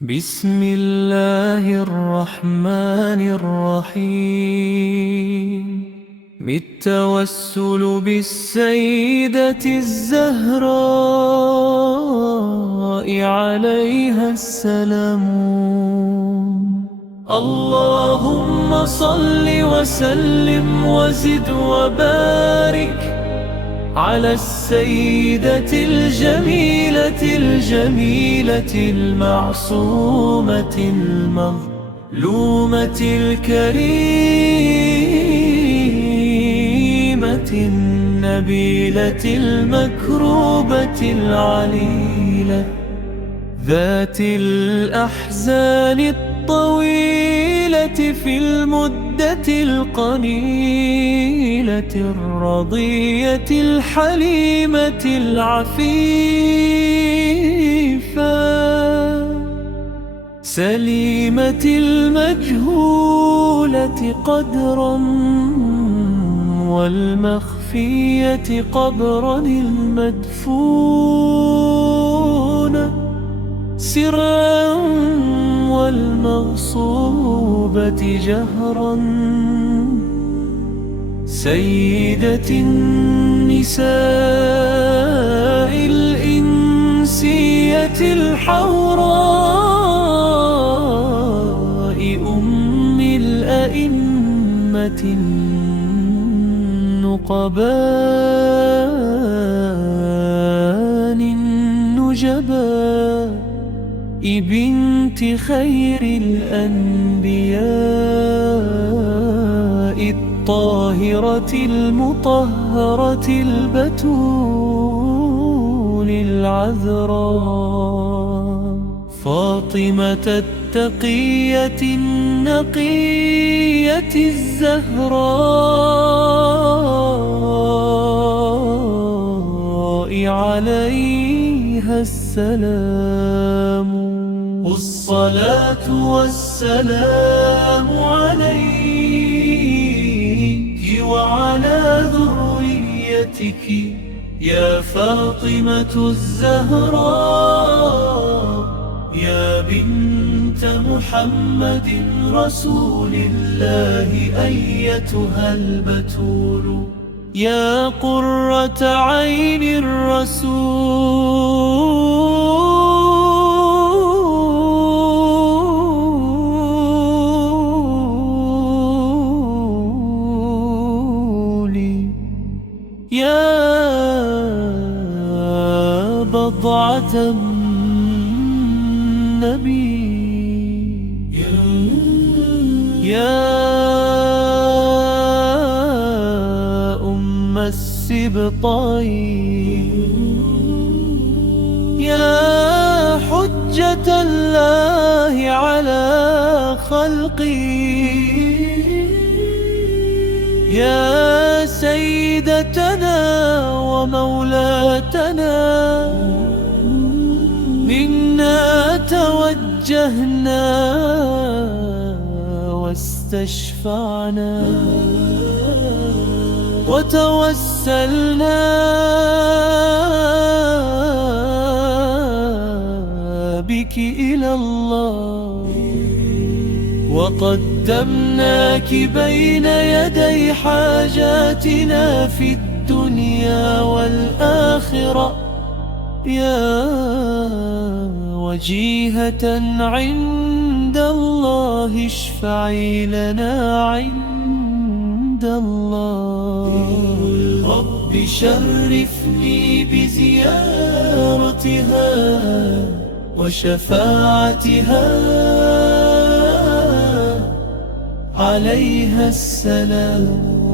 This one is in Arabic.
بسم الله الرحمن الرحيم. بالتوسل بالسيدة الزهراء عليها السلام. اللهم صل وسلم وزد وبارك على السيدة الجميلة المعصومة المظلومة الكريمة النبيلة المكروبة العليلة ذات الأحزان الطويلة في المدة القليلة الرضية الحليمة العفيفة سليمة المجهولة قدرا والمخفية قبرا المدفونة سرا والمغصوبة جهرا سيدة النساء الإنسية الحوراء أم الأئمة النقباء النجباء بنت خير الأنبياء الطاهرة المطهرة البتول العذراء فاطمة التقية النقية الزهراء عليها السلام. الصلاة والسلام عليك وعلى ذريتك يا فاطمة الزهراء يا بنت محمد رسول الله أيتها البتول يا قرة عين الرسول يا بضعة النبي يا أم السبطين يا حجة الله على خلقه يا سيدتنا ومولاتنا منا توجهنا واستشفعنا وتوسلنا بك إلى الله وقدمناك بين يدي حاجاتنا في الدنيا والآخرة يا وجيهة عند الله اشفعي لنا عند الله. رب شرفني بزيارتها وشفاعتها عليها السلام.